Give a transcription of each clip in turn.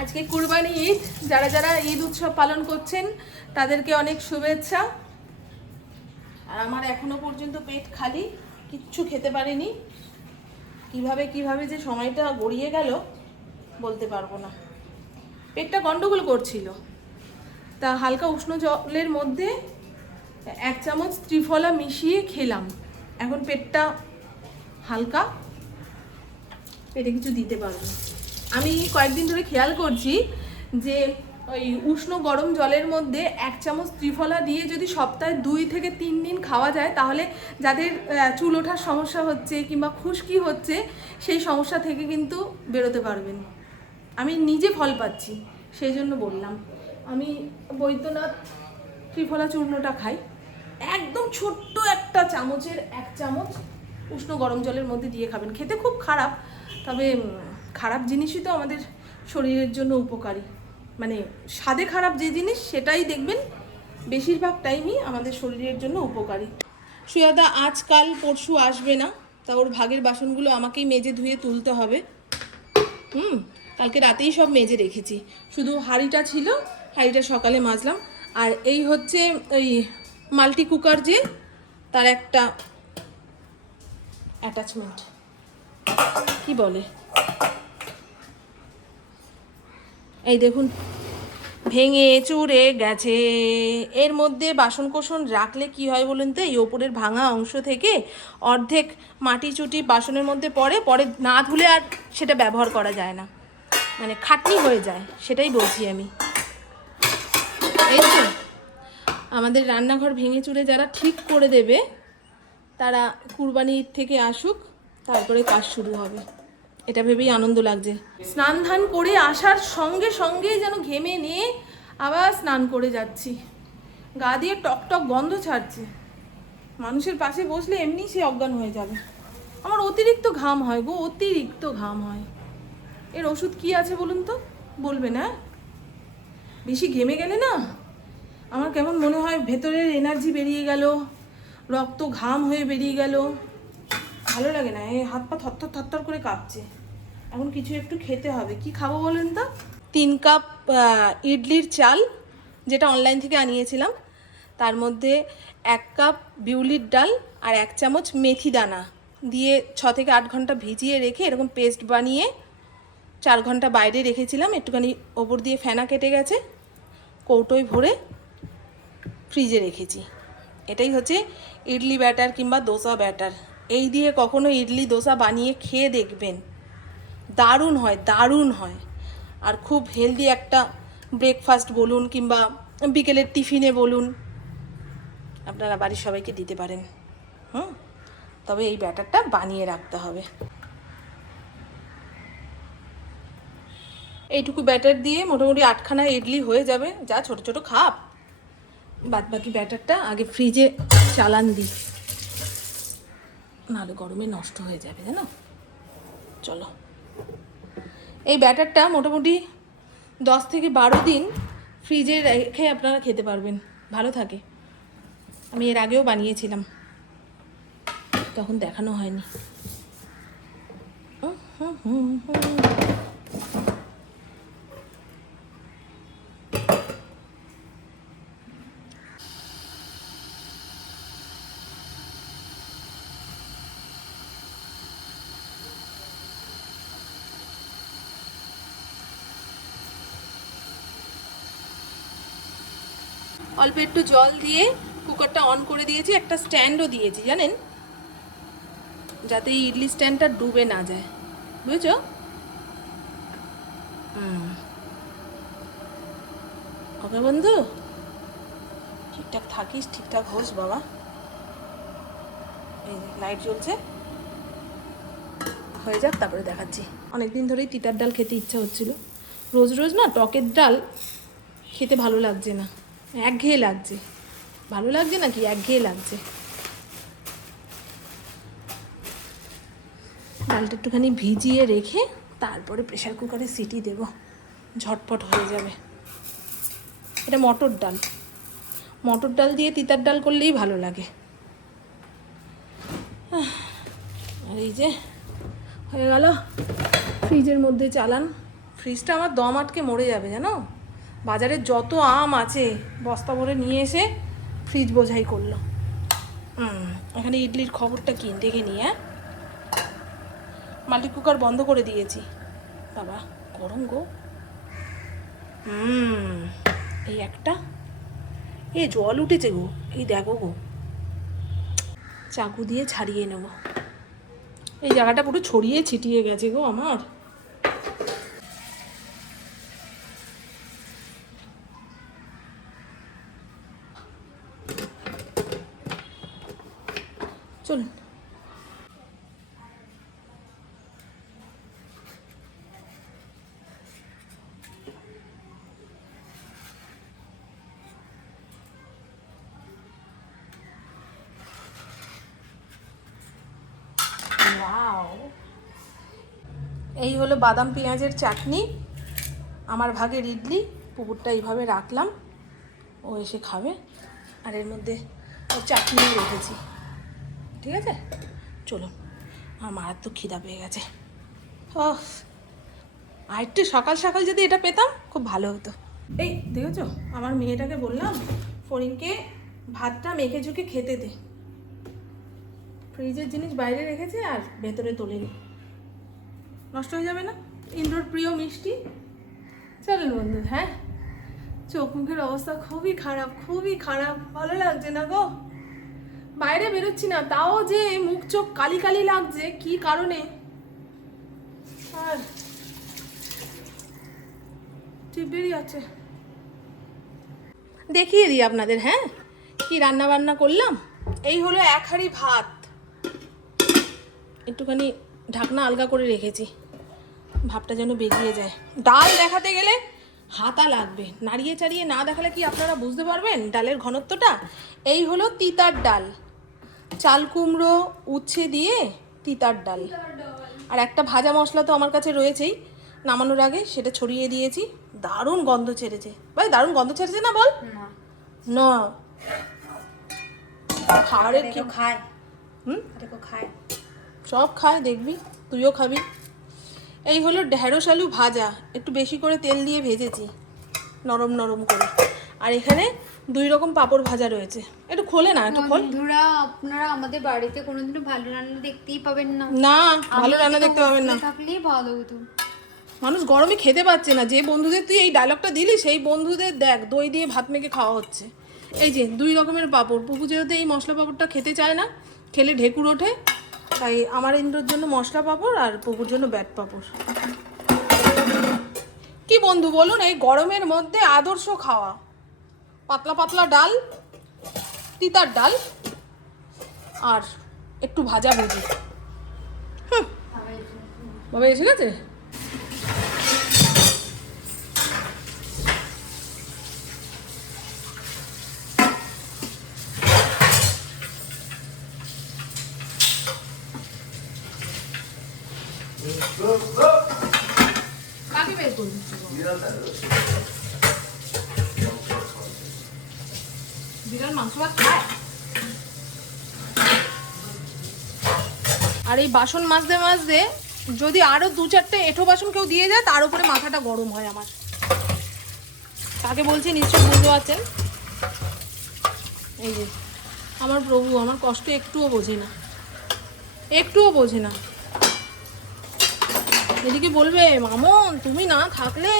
আজকে কুরবানি ঈদ, যারা যারা ঈদ উৎসব পালন করছেন তাদেরকে অনেক শুভেচ্ছা। আর আমার এখনো পর্যন্ত পেট খালি, কিচ্ছু খেতে পারিনি। কিভাবে যে সময়টা গড়িয়ে গেল বলতে পারবো না। পেটটা গন্ডগোল করছিল, তা হালকা উষ্ণ জলের মধ্যে 1 চামচ ত্রিফলা মিশিয়ে খেলাম। এখন পেটটা হালকা, পেটে কিছু দিতে পারবো। আমি কয়েকদিন ধরে খেয়াল করছি যে ওই উষ্ণ গরম জলের মধ্যে 1 চামচ ত্রিফলা দিয়ে যদি সপ্তাহে 2 থেকে 3 দিন খাওয়া যায়, তাহলে যাদের চুল ওঠার সমস্যা হচ্ছে কিংবা খুশকি হচ্ছে, সেই সমস্যা থেকে কিন্তু বেরোতে পারবেন। আমি নিজে ফল পাচ্ছি, সেই জন্য বললাম। আমি বৈদ্যনাথ ত্রিফলা চূর্ণটা খাই, একদম ছোট্ট একটা চামচের 1 চামচ উষ্ণ গরম জলের মধ্যে দিয়ে খাবেন। খেতে খুব খারাপ, তবে খারাপ জিনিসই তো আমাদের শরীরের জন্য উপকারী। মানে স্বাদে খারাপ যে জিনিস, সেটাই দেখবেন বেশিরভাগ টাইমই আমাদের শরীরের জন্য উপকারী। সুয়াদা আজকাল পরশু আসবে না, তা ওর ভাগের বাসনগুলো আমাকেই মেজে ধুয়ে তুলতে হবে। কালকে রাতেই সব মেজে রেখেছি, শুধু হাঁড়িটা ছিল, হাঁড়িটা সকালে মাজলাম। আর এই হচ্ছে ওই মাল্টি কুকার, যে তার একটা অ্যাটাচমেন্ট, কি বলে, এই দেখুন ভেঙে চুরে গেছে। এর মধ্যে বাসন কোসন রাখলে কি হয় বলুন তো, এই ওপরের ভাঙা অংশ থেকে অর্ধেক মাটি চুটি বাসনের মধ্যে পরে না ধুলে আর সেটা ব্যবহার করা যায় না, মানে খাটনি হয়ে যায়, সেটাই বলছি আমি। এই তো আমাদের রান্নাঘর ভেঙে চুরে যারা ঠিক করে দেবে, তারা কুরবানির থেকে আসুক, তারপরে কাজ শুরু হবে। এটা ভেবেই আনন্দ লাগছে। স্নান ধান করে আসার সঙ্গে সঙ্গেই যেন ঘেমে নিয়ে আবার স্নান করে যাচ্ছি, গা দিয়ে টকটক গন্ধ ছাড়ছে। মানুষের পাশে বসলে এমনি সে অজ্ঞান হয়ে যাবে। আমার অতিরিক্ত ঘাম হয় গো, অতিরিক্ত ঘাম হয়। এর ওষুধ কি আছে বলুন তো, বলবে না? বেশি ঘেমে গেলে না আমার কেমন মনে হয় ভেতরের এনার্জি বেরিয়ে গেল, রক্ত ঘাম হয়ে বেরিয়ে গেল, ভালো লাগে না। এই হাত পা থরথর থরথর করে কাঁপছে। এখন কিছু একটু খেতে হবে। কি খাবো বলেন তো? 3 কাপ ইডলির চাল, যেটা অনলাইন থেকে আনিয়েছিলাম, তার মধ্যে 1 কাপ বিউলির ডাল আর 1 চামচ মেথি দানা দিয়ে 6 থেকে 8 ঘন্টা ভিজিয়ে রেখে এরকম পেস্ট বানিয়ে 4 ঘন্টা বাইরে রেখেছিলাম। একটুখানি ওপর দিয়ে ফেনা কেটে গেছে, কৌটোয় ভরে ফ্রিজে রেখেছি। এটাই হচ্ছে ইডলি ব্যাটার কিংবা দোসা ব্যাটার। এই দিয়ে কখনো ইডলি দোসা বানিয়ে খেয়ে দেখবেন, দারুণ হয়, দারুণ হয়। আর খুব হেলদি একটা ব্রেকফাস্ট বলুন কিংবা বিকেলের টিফিনে বলুন, আপনারা বাড়ির সবাইকে দিতে পারেন। তবে এই ব্যাটারটা বানিয়ে রাখতে হবে। এইটুকু ব্যাটার দিয়ে মোটামুটি 8খানা ইডলি হয়ে যাবে, যা ছোট ছোট খাপ। বাদ বাকি ব্যাটারটা আগে ফ্রিজে চালান দিই, নাহলে গরমে নষ্ট হয়ে যাবে, জানো। চলো, এই ব্যাটারটা মোটামুটি 10 থেকে 12 দিন ফ্রিজে রেখে আপনারা খেতে পারবেন, ভালো থাকে। আমি এর আগেও বানিয়েছিলাম, তখন দেখানো হয়নি। অল্প একটু জল দিয়ে কুকারটা অন করে দিয়েছি, একটা স্ট্যান্ডও দিয়েছি জানেন, যাতে এই ইডলি স্ট্যান্ডটা ডুবে না যায়, বুঝেছ? ওকে বন্ধু, ঠিকঠাক থাকিস, ঠিকঠাক হোস বাবা। এই লাইট জ্বলছে, হয়ে যাক, তারপরে দেখাচ্ছি। অনেকদিন ধরেই তিতার ডাল খেতে ইচ্ছা হচ্ছিল। রোজ রোজ না টকের ডাল খেতে ভালো লাগছে না, একঘেয়ে লাগছে। ভালো লাগছে না কি, একঘেয়ে লাগছে। ডালটা একটুখানি ভিজিয়ে রেখে তারপরে প্রেশার কুকারে সিটি দেব, ঝটপট হয়ে যাবে। এটা মটর ডাল, মটর ডাল দিয়ে তিতার ডাল করলেই ভালো লাগে। আর এই যে হয়ে গেল ফ্রিজের মধ্যে চালান, ফ্রিজটা আমার দম আটকে মরে যাবে জানো। বাজারে যত আম আছে বস্তা ভরে নিয়ে এসে ফ্রিজ বোঝাই করলো। এখানে ইডলির খবরটা কি দেখে নিই। হ্যাঁ, মাল্টি কুকার বন্ধ করে দিয়েছি। বাবা গরম গো। এই একটা জল উঠেছে গো, এই দেখো গো, চাকু দিয়ে ছাড়িয়ে নেব। এই জায়গাটা পুরো ছড়িয়ে ছিটিয়ে গেছে গো আমার। চলুন। এই হলো বাদাম পেঁয়াজের চাটনি, আমার ভাগের ইডলি। পুকুরটা এইভাবে রাখলাম, ও এসে খাবে। আর এর মধ্যে ওর চাটনিও রেখেছি। ঠিক আছে, চলুন। আমার মায়ের তো খিদা পেয়ে গেছে। আর একটু সকাল সকাল যদি এটা পেতাম খুব ভালো হতো। এই দেখেছো, আমার মেয়েটাকে বললাম ফরিনকে ভাতটা মেখে ঝুঁকে খেতে দে। ফ্রিজের জিনিস বাইরে রেখেছে আর ভেতরে তোলেনি, নষ্ট হয়ে যাবে না। ইন্দ্রর প্রিয় মিষ্টি। চলুন বন্ধু। হ্যাঁ, চোখ মুখের অবস্থা খুবই খারাপ, খুবই খারাপ। ভালো লাগছে না গো, বাইরে বেরোচ্ছি না, তাও যে মুখ চোখ কালি কালি লাগছে কি কারণে। আর টিপেরই আছে। দেখিয়ে দিই আপনাদের। হ্যাঁ, কি রান্না বান্না করলাম। এই হলো 1 হাঁড়ি ভাত, একটুখানি ঢাকনা আলগা করে রেখেছি, ভাবটা যেন বেরিয়ে যায়। ডাল দেখাতে গেলে হাতা লাগবে, নাড়িয়ে চাড়িয়ে না দেখালে কি আপনারা বুঝতে পারবেন ডালের ঘনত্বটা। এই হলো তিতার ডাল, চাল কুমড়ো উচ্ছে দিয়ে তিতার ডাল। আর একটা ভাজা মশলা তো আমার কাছে রয়েছেই, নামানোর আগে সেটা ছড়িয়ে দিয়েছি। দারুণ গন্ধ ছেড়েছে ভাই, দারুণ গন্ধ ছেড়েছে না বল না। খাবারের কি খায়, খায়, সব খায়, দেখবি তুইও খাবি। এই হলো ঢেঁড়স আলু ভাজা, একটু বেশি করে তেল দিয়ে ভেজেছি নরম নরম করে। আর এখানে 2 রকম পাঁপড় ভাজা রয়েছে। একটু খোলে না, একটু খোল। বন্ধুরা আপনারা আমাদের বাড়িতে কোনোদিনও ভালো রান্না দেখতেই পাবেন না। না, ভালো রান্না দেখতে পাবেন না। থাকলেই ভালো হতো। মানুষ গরমে খেতে পাচ্ছে না। যে বন্ধুদের তুই এই ডায়লগটা দিলি সেই বন্ধুদের দেখ দই দিয়ে ভাত মেখে খাওয়া হচ্ছে। এই যে 2 রকমের পাঁপড়। পুপু যেহেতু এই মশলা পাঁপড়টা খেতে চায় না, খেলে ঢেকুর ওঠে, তাই আমার ইন্দ্রর জন্য মশলা পাঁপড় আর পুকুর জন্য ব্যাট পাঁপড়। কি বন্ধু বলুন, এই গরমের মধ্যে আদর্শ খাওয়া। পাতলা পাতলা ডাল, তিতার ডাল আর একটু ভাজা ভুজি। বাবা এসে গেছে। কাকে বের করে দিচ্ছি? বিড়াল মাংস ভাত খায়। আর এই বাসন মাজতে মাজতে যদি আরো 2-4টে এঁঠো বাসন কেউ দিয়ে যায়, তার উপরে মাথাটা গরম হয় আমার। কাকে বলছি নিশ্চয়ই বুঝতে পারছেন। এই যে আমার প্রভু আমার কষ্ট একটুও বোঝে না, একটুও বোঝে না। এদিকে বলবে মামন তুমি না থাকলে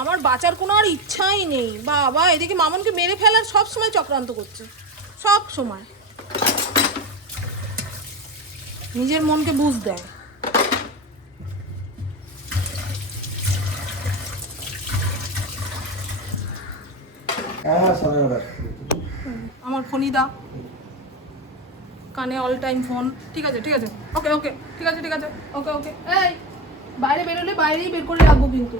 আমার বাঁচার কোনো আর ইচ্ছাই নেই। বাবা এদিকে মামনকে মেরে ফেলার সব সময় চক্রান্ত করছে, সব সময় নিজের মনকে বুঝ দেয়। আমার ফোনই দা, কানে অল টাইম ফোন। ঠিক আছে ঠিক আছে, ওকে ওকে, ঠিক আছে ঠিক আছে, ওকে ওকে। এই বাইরে বেরোলে বাইরেই বের করে রাখবো কিন্তু,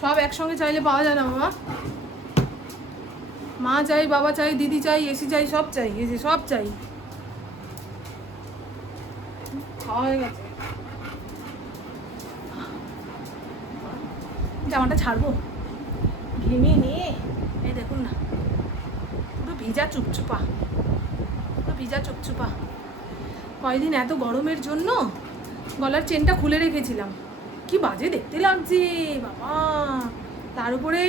সব একসঙ্গে চাইলে পাওয়া যায় না বাবা। মা চাই, বাবা চাই, দিদি চাই, এসি চাই, সব চাই, এই যে সব চাই। খাওয়া হয়ে গেছে, জামাটা ছাড়বো ঘেমে নিয়ে। এই দেখুন না, পুরো ভিজা চুপচুপা, পুরো ভিজা চুপচুপা। কয়দিন এত গরমের জন্য গলার চেনটা খুলে রেখেছিলাম, কি বাজে দেখতে লাগছে বাবা। তার উপরে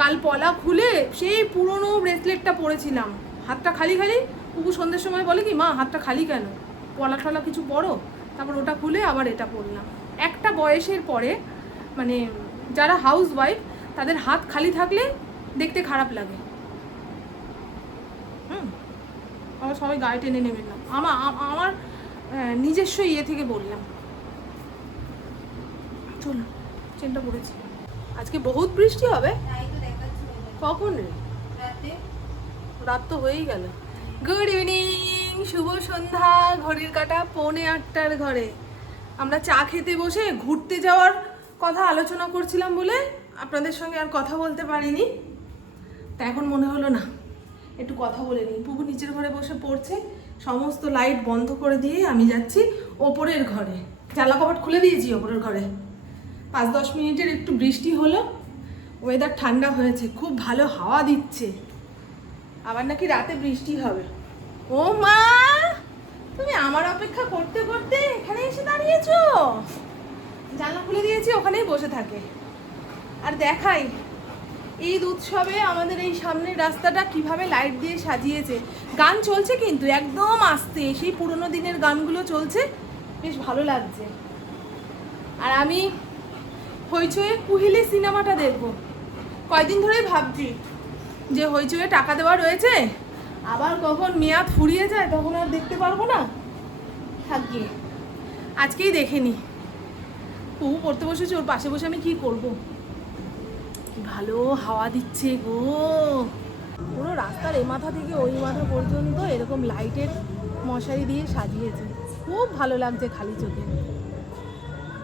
কাল পলা খুলে সেই পুরনো ব্রেসলেটটা পরেছিলাম, হাতটা খালি খালি। কুকু সন্ধ্যের সময় বলে কি, মা হাতটা খালি কেন, পলা টলা কিছু পরো। তারপর ওটা খুলে আবার এটা পরলাম। একটা বয়সের পরে মানে যারা হাউস ওয়াইফ তাদের হাত খালি থাকলে দেখতে খারাপ লাগে। আবার সবাই গায়ে টেনে নেবেন না, আমার নিজস্ব ইয়ে থেকে বললাম। চলো, চেনটা পড়েছি। আজকে বহুত বৃষ্টি হবে। কখন রে? রাত তো হয়েই গেল। গুড ইভিনিং, শুভ সন্ধ্যা। ঘড়ির কাঁটা 7:45 ঘরে। আমরা চা খেতে বসে ঘুরতে যাওয়ার কথা আলোচনা করছিলাম বলে আপনাদের সঙ্গে আর কথা বলতে পারিনি। তা এখন মনে হলো না একটু কথা বলে নিই। পুকু নিচের ঘরে বসে পড়ছে, সমস্ত লাইট বন্ধ করে দিয়ে আমি যাচ্ছি ওপরের ঘরে। জানলা কপাট খুলে দিয়েছি ওপরের ঘরে। 5-10 মিনিটের একটু বৃষ্টি হলো, ওয়েদার ঠান্ডা হয়েছে, খুব ভালো হাওয়া দিচ্ছে। আবার নাকি রাতে বৃষ্টি হবে। ও মা, তুমি আমার অপেক্ষা করতে করতে এখানে এসে দাঁড়িয়েছো। জানলা খুলে দিয়েছি, ওখানেই বসে থাকে। আর দেখাই ঈদ উৎসবে আমাদের এই সামনের রাস্তাটা কিভাবে লাইট দিয়ে সাজিয়েছে। গান চলছে কিন্তু একদম আস্তে, সেই পুরোনো দিনের গানগুলো চলছে, বেশ ভালো লাগছে। আর আমি হইচয়ে কুহিলি সিনেমাটা দেখবো। কয়দিন ধরেই ভাবছি যে হইচয়ে টাকা দেওয়া রয়েছে, আবার কখন মেয়াদ ফুরিয়ে যায় তখন আর দেখতে পারবো না, থাকি আজকেই দেখে নি। পুহু পড়তে বসেছে, ওর পাশে বসে আমি কি করব। ভালো হাওয়া দিচ্ছে গো। পুরো রাস্তার এ মাথা থেকে ওই মাথা পর্যন্ত এরকম লাইটের মশারি দিয়ে সাজিয়েছে, খুব ভালো লাগছে খালি চোখে।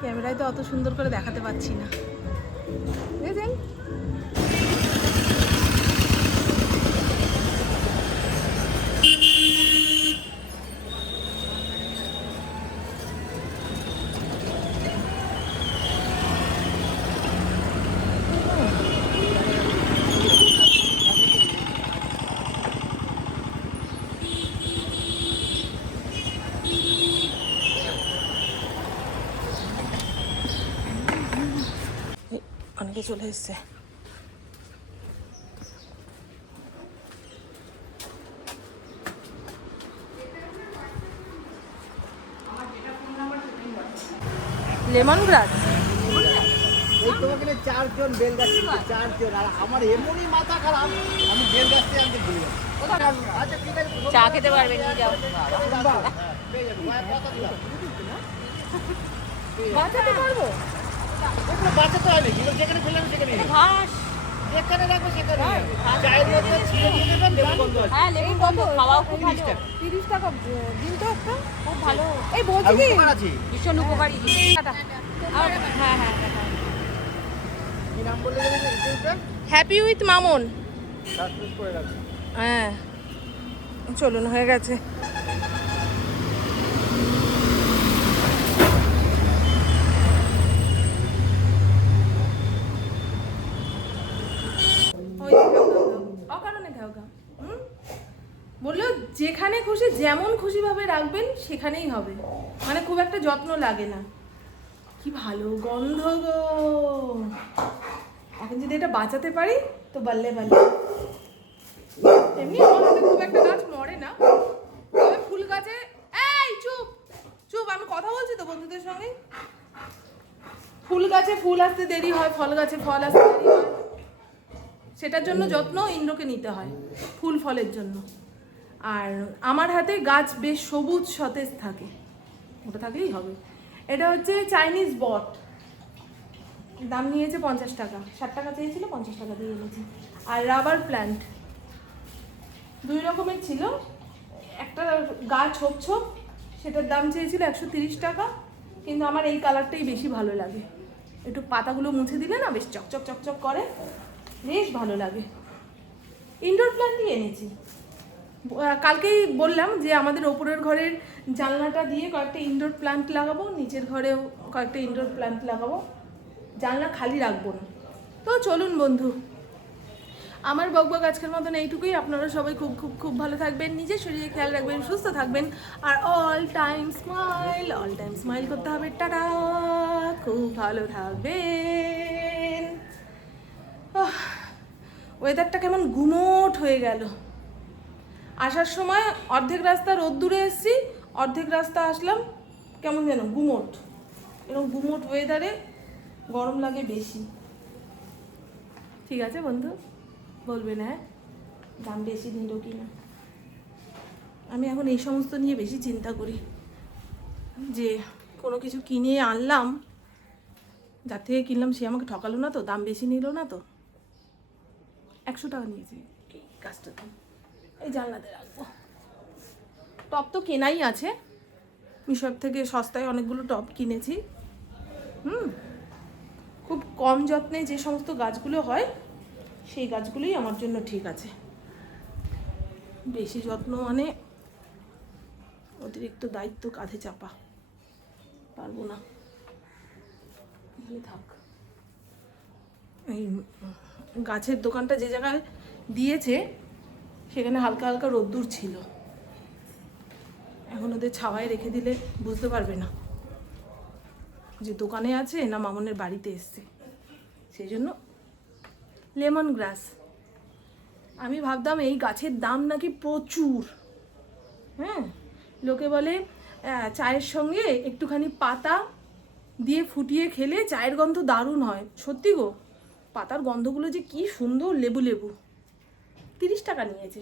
ক্যামেরায় তো অত সুন্দর করে দেখাতে পাচ্ছি না, বুঝেছেন? অনেকে চলে এসছে। লেমন গ্রাস এই তোমাকে 4 জন বেল গাছ, 4 জন। আর আমার এমনই মাথা খারাপ, আমি বেল গাছ থেকে আনতে ভুলে যাচ্ছি। আচ্ছা ঠিক আছে, চা খেতে পারবে, নিয়ে যাও। পেয়ে যাবো, কথা দিলাম। বাঁচাতে পারবো? এগুলো বাঁচাতে হয় নাকি? এগুলো যেখানে ফেললাম সেখানে ঘাস, যেখানে রাখবো সেখানে চায়ের মধ্যে ছিঁড়ে দিয়ে দেবেন, লেবু গন্ধ আছে। হ্যাঁ লেবু গন্ধ, খাওয়াও খুব ভালো। 30 টাকা দিন তো একটা, খুব ভালো, এই বলছি আর কি উপকার আছে। ভীষণ উপকারী। আর হ্যাঁ হ্যাঁ, কি নাম বললে জানেন ইউটিউবটা? Happy with Mamun. সাবস্ক্রাইব করে রাখবেন। হ্যাঁ, চলুন হয়ে গেছে। অকারণে ঘাও ঘাও। বললো যেখানে খুশি যেমন খুশি ভাবে রাখবেন সেখানেই হবে, মানে খুব একটা যত্ন লাগে না। কি ভালো গন্ধ গো। এখন যদি এটা বাঁচাতে পারি তো বাল্লে বাল্লে। এমনি আমার হাতে খুব একটা গাছ মরে না, তবে ফুল গাছে, এই চুপ চুপ, আমি কথা বলছি তো বন্ধুদের সঙ্গে। ফুল গাছে ফুল আসতে দেরি হয়, ফল গাছে ফল আসতে দেরি হয়, সেটার জন্য যত্ন ইন্দ্রকে নিতে হয়, ফুল ফলের জন্য। আর আমার হাতে গাছ বেশ সবুজ সতেজ থাকে, ওটা থাকলেই হবে। এটা হচ্ছে চাইনিজ বট, দাম নিয়েছে 50 টাকা, 60 টাকা চেয়েছিল, 50 টাকা দিয়ে এনেছি। আর রাবার প্ল্যান্ট 2 রকমের ছিল, একটা গাছ ছোপ ছোপ, সেটার দাম চেয়েছিল 130 টাকা, কিন্তু আমার এই কালারটাই বেশি ভালো লাগে। একটু পাতাগুলো মুছে দিলে না বেশ চকচক চকচক করে, বেশ ভালো লাগে। ইনডোর প্ল্যান্টই এনেছি। কালকেই বললাম যে আমাদের ওপরের ঘরের জানলাটা দিয়ে কয়েকটা ইনডোর প্ল্যান্ট লাগাবো, নিচের ঘরেও কয়েকটা ইনডোর প্ল্যান্ট লাগাবো, জানলা খালি রাখবো না। তো চলুন বন্ধু, আমার বকবক আজকের মতন এইটুকুই। আপনারা সবাই খুব খুব খুব ভালো থাকবেন, নিজের শরীরে খেয়াল রাখবেন, সুস্থ থাকবেন, আর অল টাইম স্মাইল করতে হবে। টাটা, খুব ভালো থাকবেন। ওয়েদারটা কেমন গুমোট হয়ে গেল। আসার সময় অর্ধেক রাস্তা রোদ্দুরে এসেছি, অর্ধেক রাস্তা আসলাম কেমন যেন গুমোট। এরকম গুমোট ওয়েদারে গরম লাগে বেশি। ঠিক আছে বন্ধু, বলবেন হ্যাঁ দাম বেশি নিল কি না। আমি এখন এই সমস্ত নিয়ে বেশি চিন্তা করি, যে কোনো কিছু কিনে আনলাম, যার থেকে কিনলাম সে আমাকে ঠকালো না তো, দাম বেশি নিল না তো। 100 টাকা নিয়েছি এই গাছটা, তো এই জানলাতে রাখবো। টপ তো কেনাই আছে, মিশোর থেকে সস্তায় অনেকগুলো টপ কিনেছি। খুব কম যত্নে যে সমস্ত গাছগুলো হয় সেই গাছগুলোই আমার জন্য ঠিক আছে। বেশি যত্ন মানে অতিরিক্ত দায়িত্ব কাঁধে চাপা, পারবো না, থাক। এই গাছের দোকানটা যে জায়গায় দিয়েছে সেখানে হালকা হালকা রোদ্দুর ছিল, এখন ওদের ছাওয়ায় রেখে দিলে বুঝতে পারবে না যে দোকানে আছে না মামনের বাড়িতে এসছে। সেই জন্য লেমন গ্রাস। আমি ভাবতাম এই গাছের দাম নাকি প্রচুর। হ্যাঁ, লোকে বলে চায়ের সঙ্গে একটুখানি পাতা দিয়ে ফুটিয়ে খেলে চায়ের গন্ধ দারুণ হয়। সত্যি গো, পাতার গন্ধগুলো যে কি সুন্দর, লেবু লেবু। 30 টাকা নিয়েছে।